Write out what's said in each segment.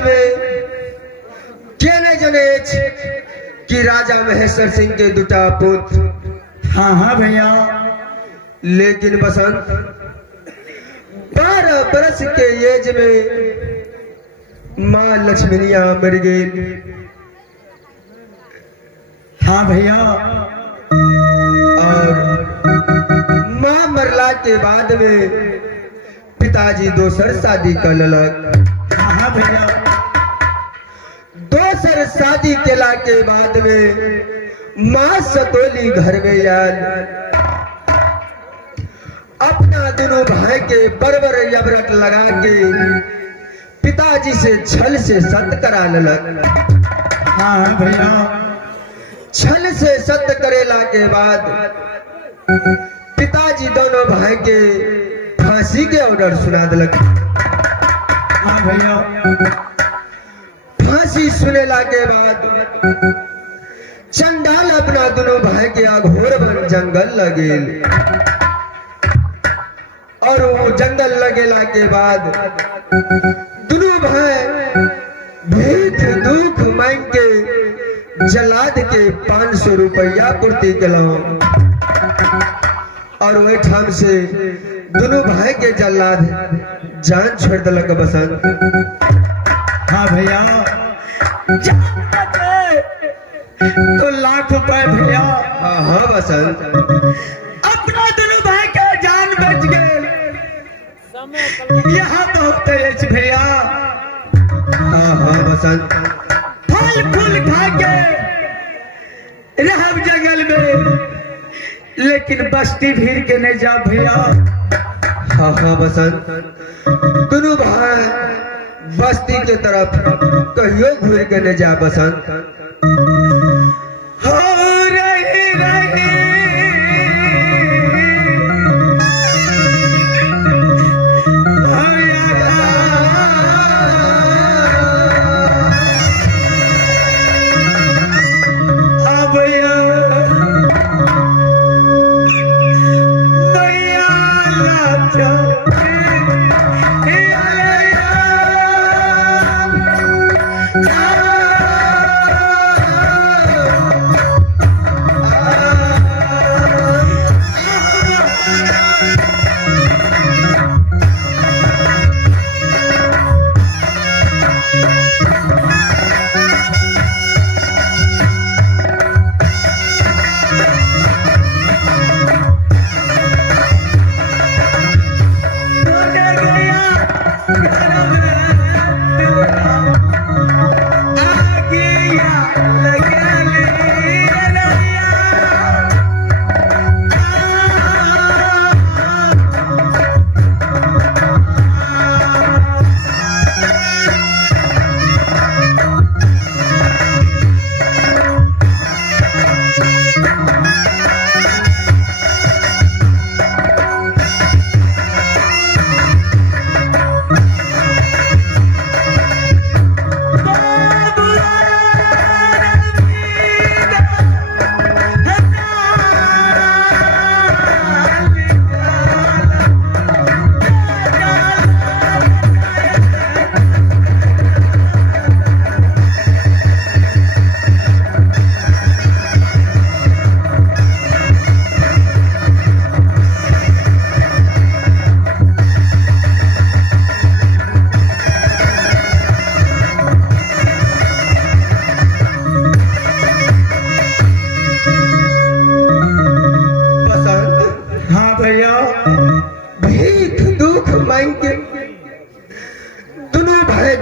में के नहीं जने कि राजा महेश्वर सिंह के दुटा पुत्र। हाँ हाँ भैया। लेकिन बसंत 12 बरस के एज में माँ लक्ष्मीनिया मर गई। हाँ भैया। और माँ मरला के बाद में पिताजी दोसर शादी कर ललक। हाँ भैया। दोसर शादी केला के बाद में माँ सतोली घर में आयल। अपना दोनों भाई के बरबर यबरट लगा के पिताजी से छल से सत्य करा ललक। हाँ भैया। छल से सत्य करेला के बाद पिताजी दोनों भाई के फांसी के ऑर्डर सुना दिलक। हाँ भैया। फांसी सुनेला के बाद चंडाल अपना दोनों भाई के अघोर बन जंगल लगे। और वो जंगल लगेला के बाद दोनों भाई भीख दुख मांग के जलाद के 500 रुपया पूर्ति केलो। और वही ठाम से दोनों भाई के जलाद जान छोड़ दिलक बसंत। हाँ भैया। तो लाख रुपए भैया। हाँ हाँ बसंत। अपना दोनों भाई का जान बच गए। यहाँ बहुत तेज भैया। हाँ हाँ बसंत। फल फूल खा के रहब जंगल में, लेकिन बस्ती भीड़ के नहीं जा भैया। हाँ हाँ बसंत। दोनों भाई बस्ती के तरफ कहियो घूर के न जा बसंत। हो रही रही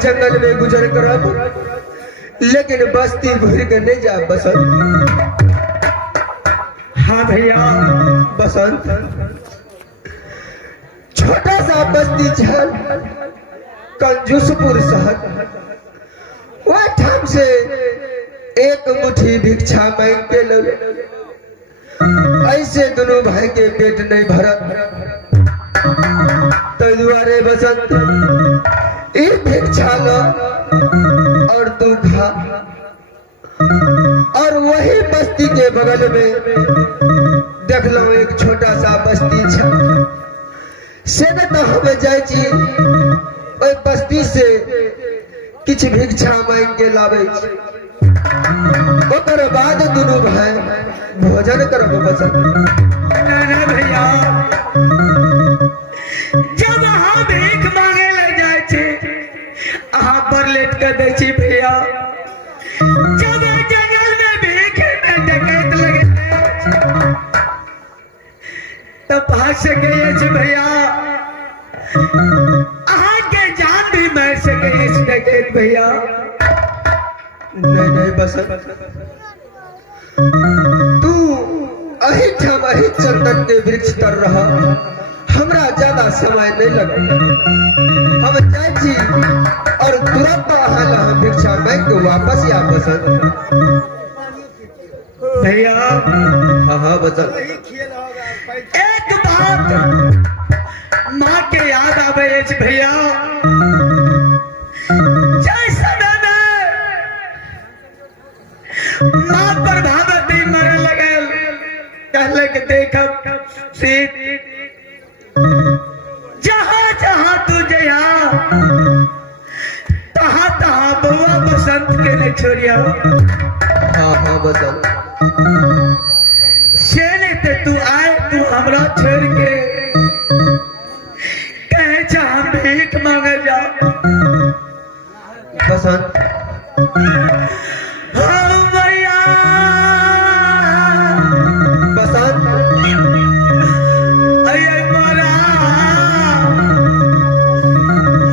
जंगल में गुजर करब, लेकिन बस्ती घूर के नहीं जा बसंत। हाँ भैया। बसंत छोटा सा बस्ती छल कंजूसपुर शहर। वह ठाम से एक मुट्ठी भिक्षा मांग के ले। ऐसे दोनों भाई के पेट नहीं भरत, तो दुआरे बसंत एक भिक्षा लो और तू खा। और वही बस्ती के बगल में देख लो एक छोटा सा बस्ती छा। से न तो हमें जाए ओई बस्ती से किछ भिक्षा मांग के लावे छी। ओकर बाद दुनू भाई भोजन करब बसन। नहीं भैया, जब अहाँ भीख मांगे ले जाए छे अहाँ पर लेट कर दे छी भैया। जब जंगल में भीख में डकैत लगे तब भाग सके छे भैया। अहाँ के जान भी मार सके छे डकैत भैया। नहीं नहीं बसन, तू अहिठम अहि चंदन के वृक्ष तर रहा, हमरा ज्यादा समय नहीं लगे। हम जाए छी और तुरंत अहाँ ला भिक्षा मांग के वापस आ बसन। भैया हाँ हाँ बसन। एक बात माँ के याद आवे छे भैया। जय समय में माँ प्रभावती मरे लगल, कहले के देखब सीत जहाँ जहाँ तू जया तहाँ तहाँ बउआ बसंत के ने छोड़िया। हाँ हाँ बसन। से नहीं ते तू आए, तू हमरा छोड़ के कहे जा हम भीख मांगे जा। बसन हाँ भैया बसन अये मोरा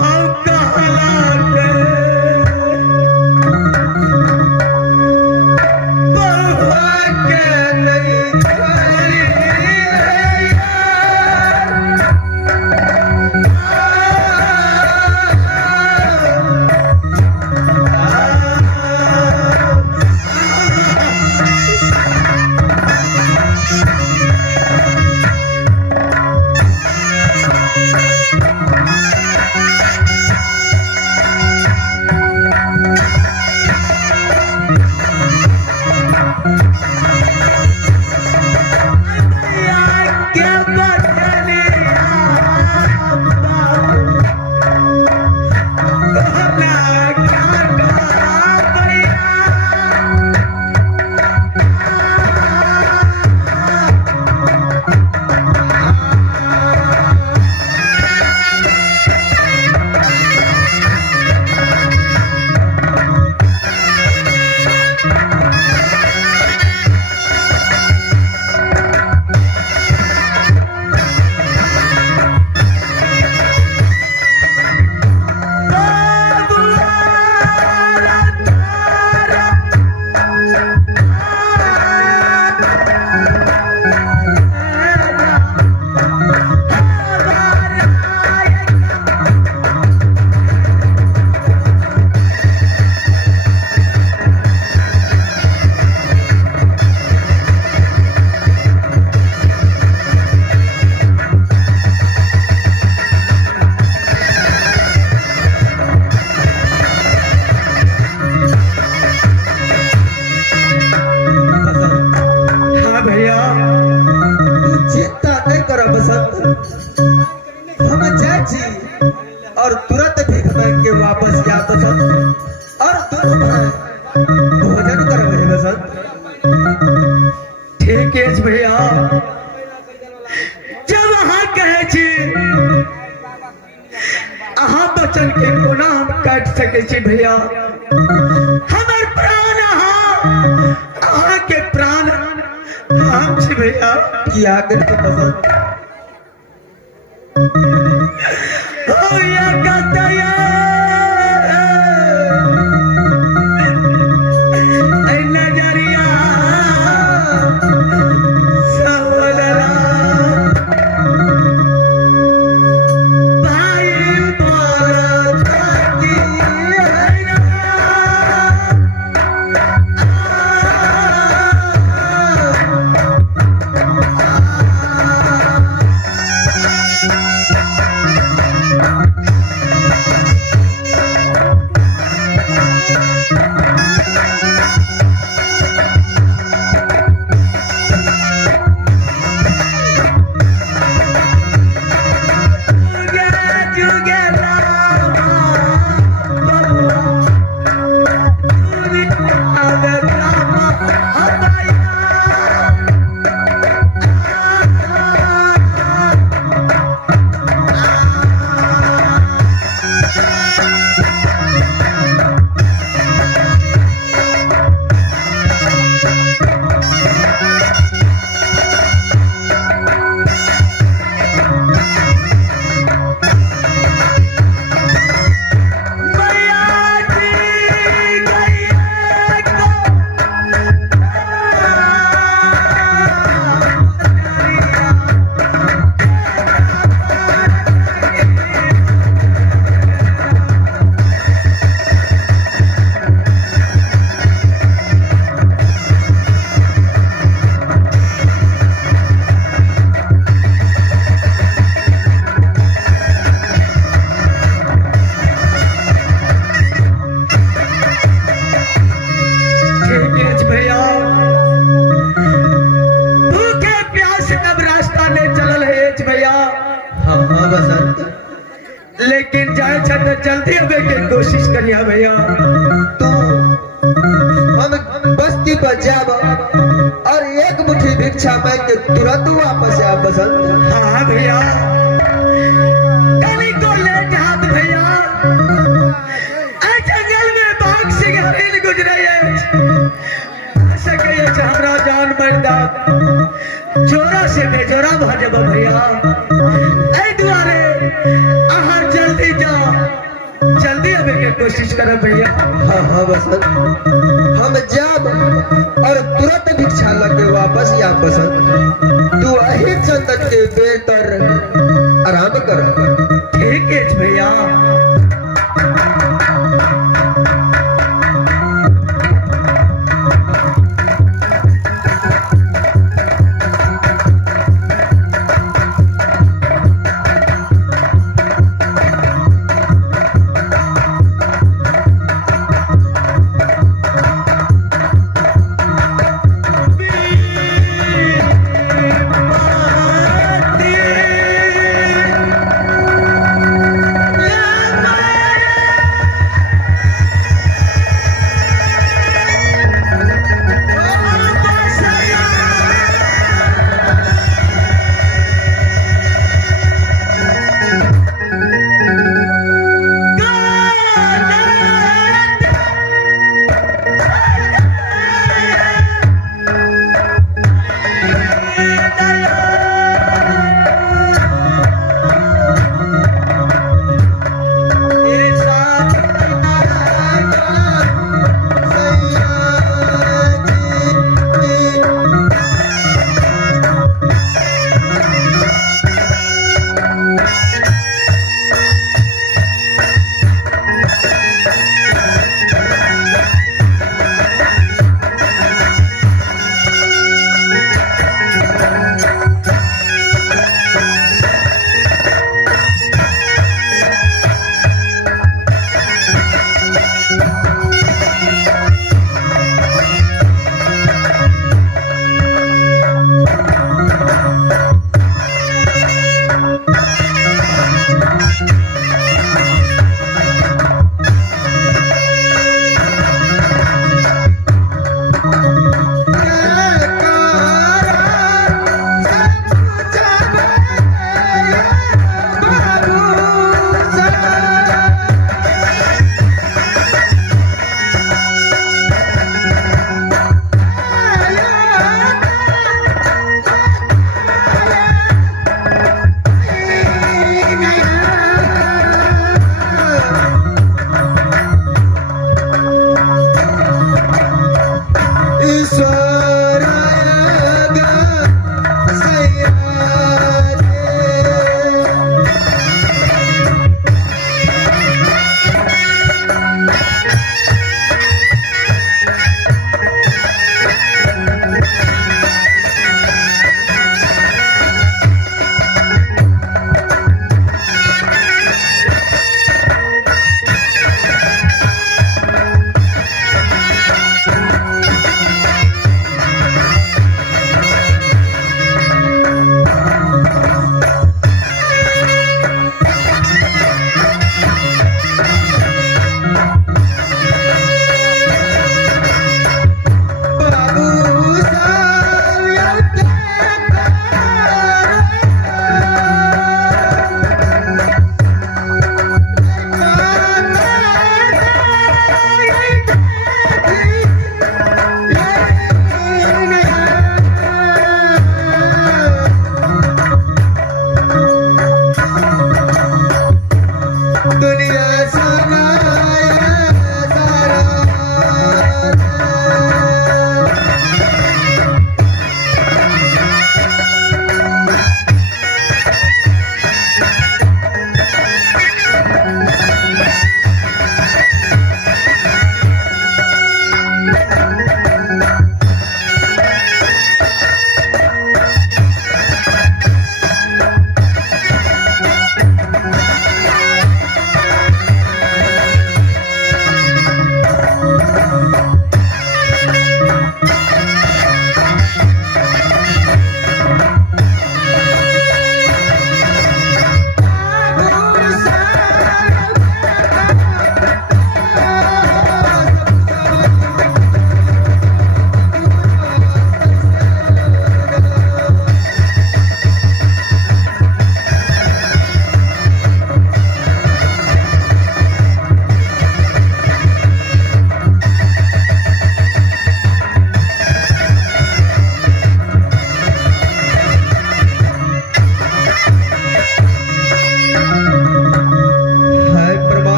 हम कहला के बहुआ के नहीं छोड़ी और तुरंत भीख मांग के वापस जा बसंत और दोनों भाई भोजन करबे बसंत। ठीक है भैया, जब अहाँ कहे छी अहाँ बचन के कोना हम काट सके छी भैया। हमर प्राण अहाँ के प्राण हम छी भैया। किया करके बसंत हो या कतया नजरिया सवलरा भाई जुगे रामा पर जाब और एक मुट्ठी भिक्षा मांग के तुरंत वापस आ बसंत। हाँ भैया कभी को लेट हाथ भैया जंगल में बाघ से हरिण गुजरे सके हमरा जान मरदा जोरा से बेजोरा भाजब भैया ऐ दुआरे आहार जल्दी जा जल्दी आवे के कोशिश कर भैया। हाँ हाँ बसंत हम जाब और तुरंत भिक्षा लगे वापस या बसंत तू अही चंदन के बेर तर आराम कर। ठीक है भैया।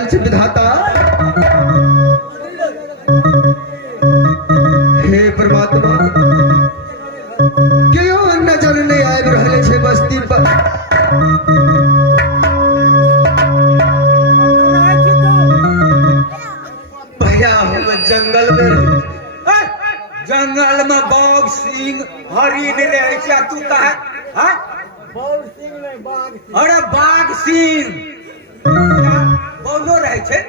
रहल छै विधाता। हे परमात्मा, क्यों नजर नहीं आबि रहल छै बस्ती पर। भैया हम जंगल में रही। जंगल में बाघ सिंह हरिन रहे छै, तू कहे हाँ? अरे बाघ सिंह बोलो रहे छै।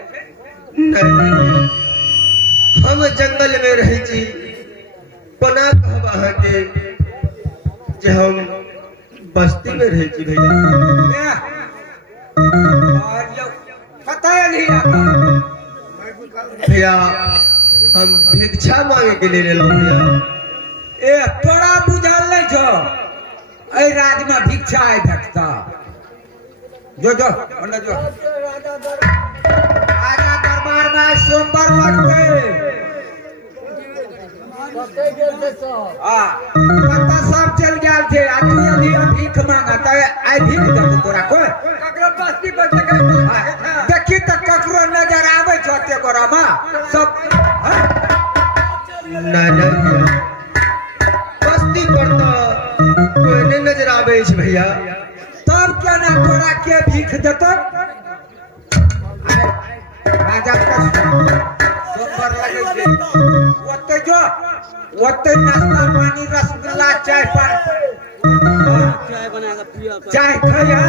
नहीं, हम जंगल में रही छी। कोना कहब अहाँके जे हम बस्ती में रही छी भैया। पता नहीं आता भैया, हम भिक्षा मांगे के लिए रहल भैया। ए तोरा बुझल नहीं छो ए राज में भिक्षा है भेटता। जो जो अंदर जो राजा दरबार में सोमवार लगते पता सब चल गया थे। आ तू अभी भीख मांगा त आई भीख दे तोरा कोई ककरो बस्ती पर देखी त ककरो नजर आवे छो ते गोरा में सब ना बस्ती पर तो कोई नहीं नजर आवे छै भैया। तब क्या ना तोरा के भीख देतो। राजा का सोमवार लगे छै ओते जो ओते नाश्ता पानी रसगुल्ला चाय पानी चाय बना के पिया चाय खइया